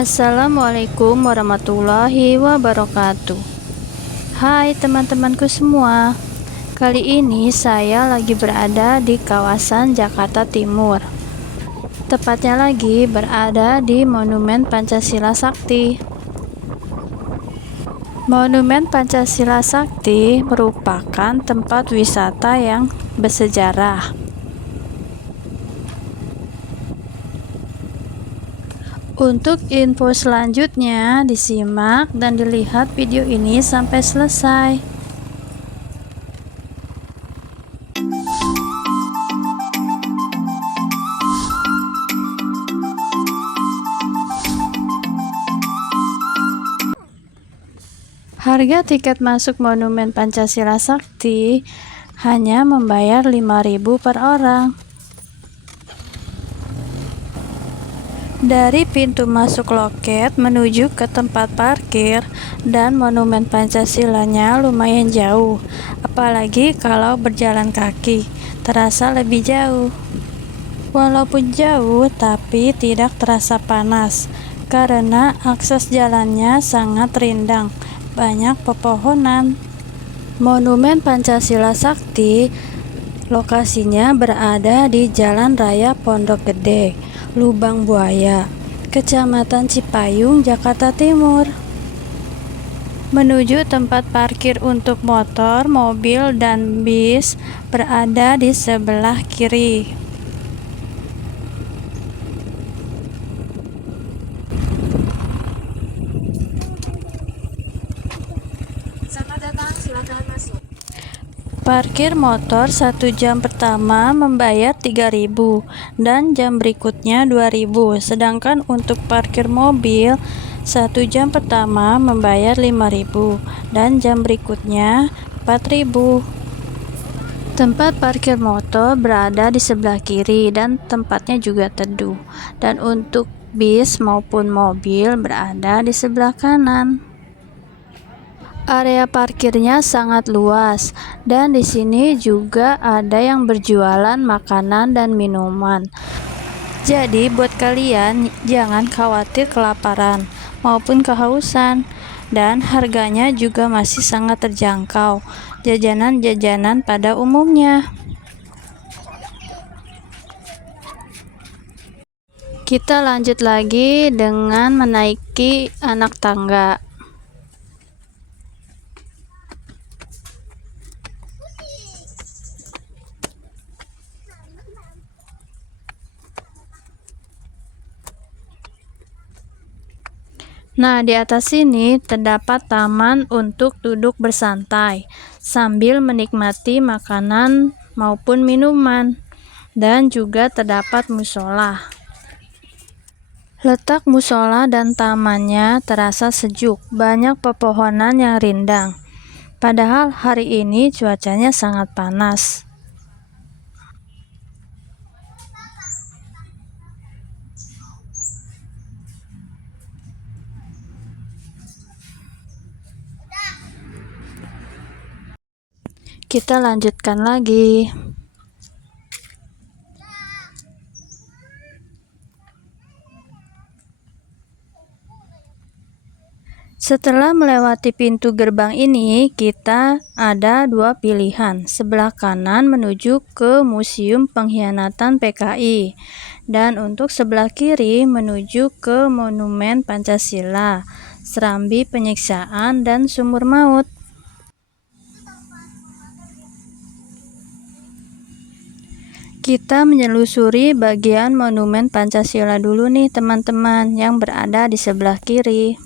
Assalamualaikum warahmatullahi wabarakatuh. Hai teman-temanku semua. Kali ini saya lagi berada di kawasan Jakarta Timur. Tepatnya lagi berada di Monumen Pancasila Sakti. Monumen Pancasila Sakti merupakan tempat wisata yang bersejarah. Untuk info selanjutnya, disimak dan dilihat video ini sampai selesai. Harga tiket masuk Monumen Pancasila Sakti hanya membayar 5.000 per orang. Dari pintu masuk loket menuju ke tempat parkir dan Monumen Pancasilanya lumayan jauh, apalagi kalau berjalan kaki, terasa lebih jauh. Walaupun jauh, tapi tidak terasa panas, karena akses jalannya sangat rindang, banyak pepohonan. Monumen Pancasila Sakti lokasinya berada di Jalan Raya Pondok Gede, Lubang Buaya, Kecamatan Cipayung, Jakarta Timur. Menuju tempat parkir untuk motor, mobil, dan bis berada di sebelah kiri. Selamat datang, silakan masuk. Parkir motor 1 jam pertama membayar 3.000 dan jam berikutnya 2.000. Sedangkan untuk parkir mobil 1 jam pertama membayar 5.000 dan jam berikutnya 4.000. Tempat parkir motor berada di sebelah kiri dan tempatnya juga teduh. Dan untuk bis maupun mobil berada di sebelah kanan. Area parkirnya sangat luas dan di sini juga ada yang berjualan makanan dan minuman. Jadi buat kalian jangan khawatir kelaparan maupun kehausan, dan harganya juga masih sangat terjangkau. Jajanan-jajanan pada umumnya. Kita lanjut lagi dengan menaiki anak tangga. Nah, di atas sini terdapat taman untuk duduk bersantai sambil menikmati makanan maupun minuman, dan juga terdapat musola. Letak musola dan tamannya terasa sejuk, banyak pepohonan yang rindang. Padahal hari ini cuacanya sangat panas. Kita lanjutkan lagi. Setelah melewati pintu gerbang ini, kita ada dua pilihan. Sebelah kanan menuju ke Museum Pengkhianatan PKI, dan untuk sebelah kiri menuju ke Monumen Pancasila, Serambi Penyiksaan, dan Sumur Maut. Kita menyelusuri bagian Monumen Pancasila dulu nih teman-teman, yang berada di sebelah kiri.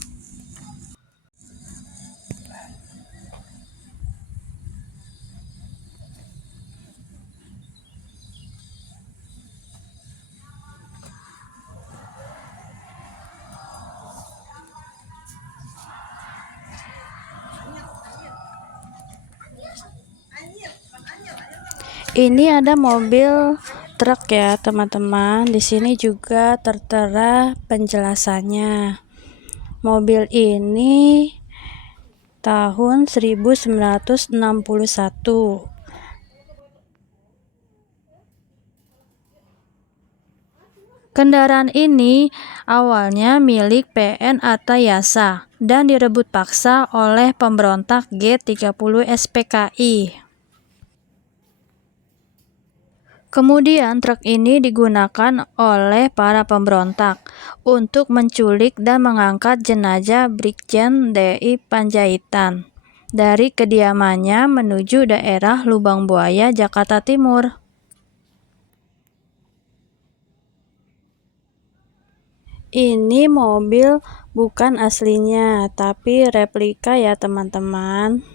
Ini ada mobil truk ya teman-teman. Di sini juga tertera penjelasannya. Mobil ini tahun 1961. Kendaraan ini awalnya milik PN Artayasa dan direbut paksa oleh pemberontak G30 SPKI. Kemudian truk ini digunakan oleh para pemberontak untuk menculik dan mengangkat jenazah Brigjen DI Panjaitan dari kediamannya menuju daerah Lubang Buaya, Jakarta Timur. Ini mobil bukan aslinya, tapi replika ya teman-teman.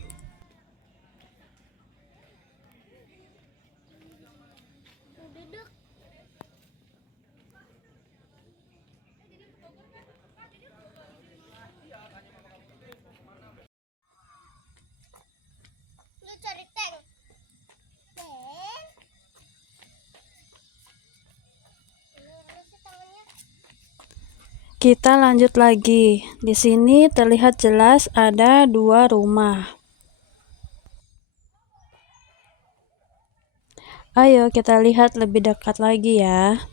Kita lanjut lagi. Di sini terlihat jelas ada dua rumah. Ayo kita lihat lebih dekat lagi ya.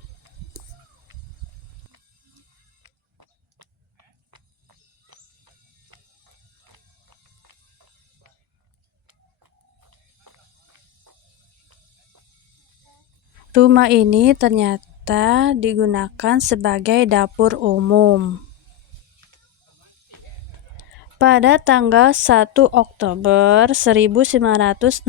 Rumah ini ternyata digunakan sebagai dapur umum. Pada tanggal 1 Oktober 1965,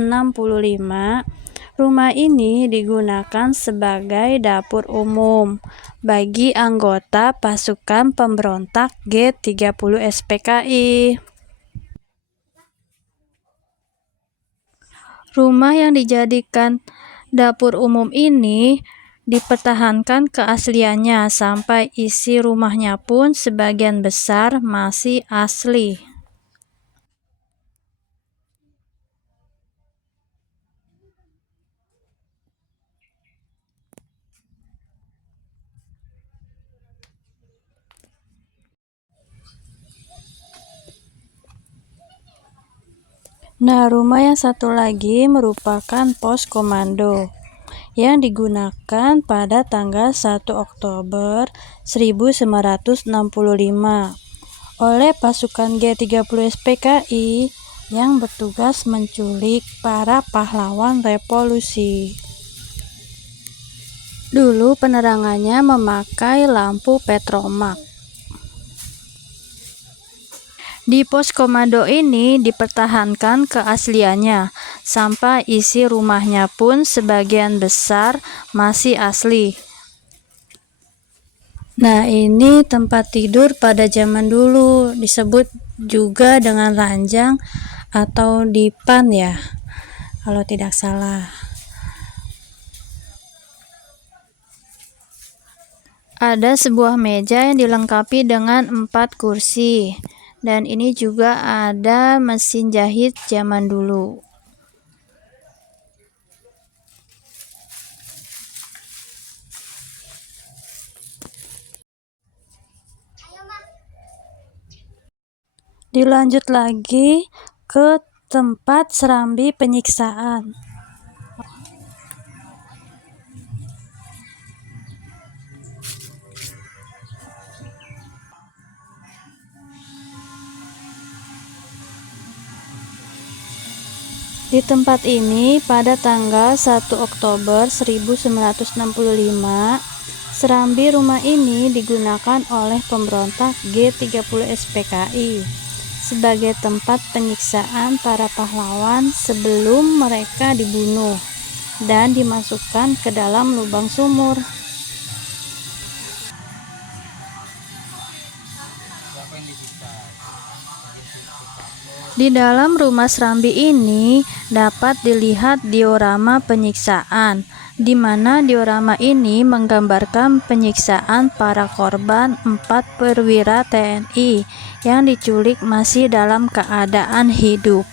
rumah ini digunakan sebagai dapur umum bagi anggota pasukan pemberontak G30 SPKI. Rumah yang dijadikan dapur umum ini dipertahankan keasliannya sampai isi rumahnya pun sebagian besar masih asli. Nah, rumah yang satu lagi merupakan pos komando yang digunakan pada tanggal 1 Oktober 1965 oleh pasukan G30 SPKI yang bertugas menculik para pahlawan revolusi. Dulu penerangannya memakai lampu petromak. Di pos komando ini dipertahankan keasliannya, sampai isi rumahnya pun sebagian besar masih asli. Nah, ini tempat tidur pada zaman dulu, disebut juga dengan ranjang atau dipan ya, kalau tidak salah. Ada sebuah meja yang dilengkapi dengan 4 kursi. Dan ini juga ada mesin jahit zaman dulu. Dilanjut lagi ke tempat serambi penyiksaan. Di tempat ini pada tanggal 1 Oktober 1965, serambi rumah ini digunakan oleh pemberontak G30 SPKI sebagai tempat penyiksaan para pahlawan sebelum mereka dibunuh dan dimasukkan ke dalam lubang sumur. Di dalam rumah serambi ini dapat dilihat diorama penyiksaan, di mana diorama ini menggambarkan penyiksaan para korban 4 perwira TNI yang diculik masih dalam keadaan hidup.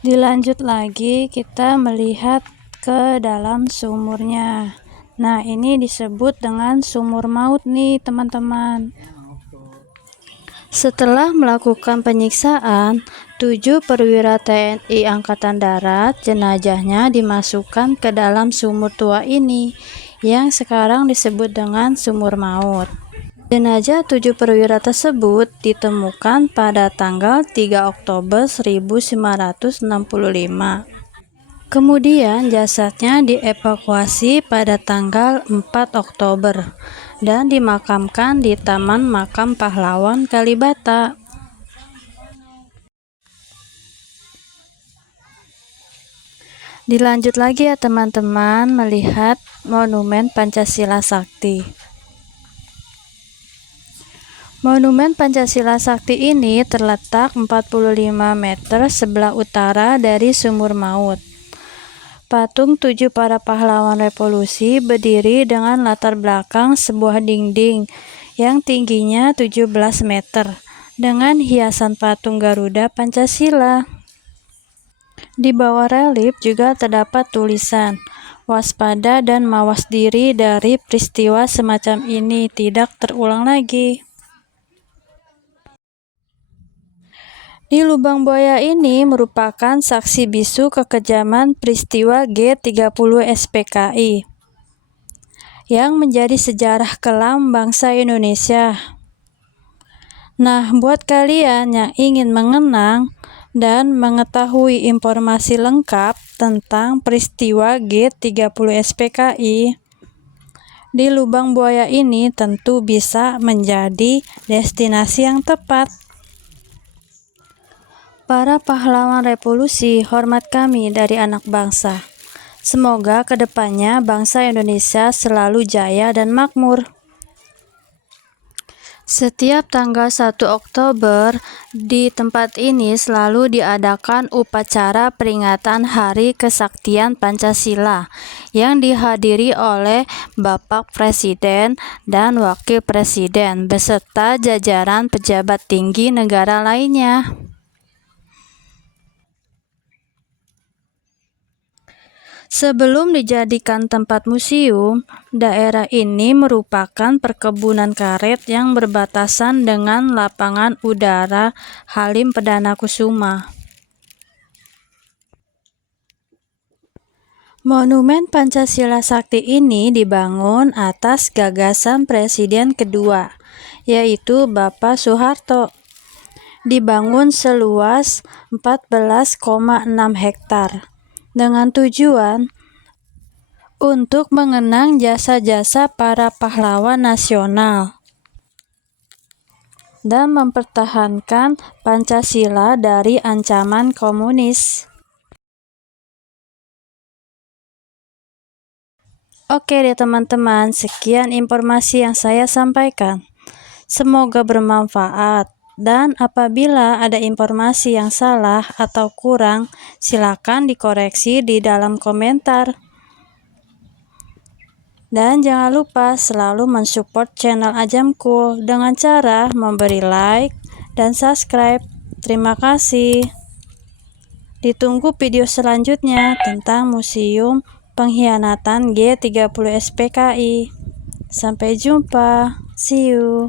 Dilanjut lagi, kita melihat ke dalam sumurnya. Nah, ini disebut dengan sumur maut nih, teman-teman. Setelah melakukan penyiksaan, 7 perwira TNI Angkatan Darat jenazahnya dimasukkan ke dalam sumur tua ini, yang sekarang disebut dengan sumur maut. Jenazah 7 perwira tersebut ditemukan pada tanggal 3 Oktober 1965. Kemudian jasadnya dievakuasi pada tanggal 4 Oktober dan dimakamkan di Taman Makam Pahlawan Kalibata. Dilanjut lagi ya teman-teman, melihat Monumen Pancasila Sakti. Monumen Pancasila Sakti ini terletak 45 meter sebelah utara dari sumur maut. Patung 7 para pahlawan revolusi berdiri dengan latar belakang sebuah dinding yang tingginya 17 meter dengan hiasan patung Garuda Pancasila. Di bawah relief juga terdapat tulisan, "Waspada dan mawas diri dari peristiwa semacam ini tidak terulang lagi." Di Lubang Buaya ini merupakan saksi bisu kekejaman peristiwa G30 SPKI yang menjadi sejarah kelam bangsa Indonesia. Nah, buat kalian yang ingin mengenang dan mengetahui informasi lengkap tentang peristiwa G30 SPKI, di Lubang Buaya ini tentu bisa menjadi destinasi yang tepat. Para pahlawan revolusi, hormat kami dari anak bangsa. Semoga kedepannya bangsa Indonesia selalu jaya dan makmur. Setiap tanggal 1 Oktober, di tempat ini selalu diadakan upacara peringatan Hari Kesaktian Pancasila yang dihadiri oleh Bapak Presiden dan Wakil Presiden beserta jajaran pejabat tinggi negara lainnya. Sebelum dijadikan tempat museum, daerah ini merupakan perkebunan karet yang berbatasan dengan lapangan udara Halim Perdana Kusuma. Monumen Pancasila Sakti ini dibangun atas gagasan Presiden kedua, yaitu Bapak Soeharto. Dibangun seluas 14,6 hektar. Dengan tujuan untuk mengenang jasa-jasa para pahlawan nasional dan mempertahankan Pancasila dari ancaman komunis. Oke deh teman-teman, sekian informasi yang saya sampaikan. Semoga bermanfaat. Dan apabila ada informasi yang salah atau kurang, silakan dikoreksi di dalam komentar. Dan jangan lupa selalu mensupport channel Ajamcool dengan cara memberi like dan subscribe. Terima kasih. Ditunggu video selanjutnya tentang Museum Pengkhianatan G30 SPKI. Sampai jumpa. See you.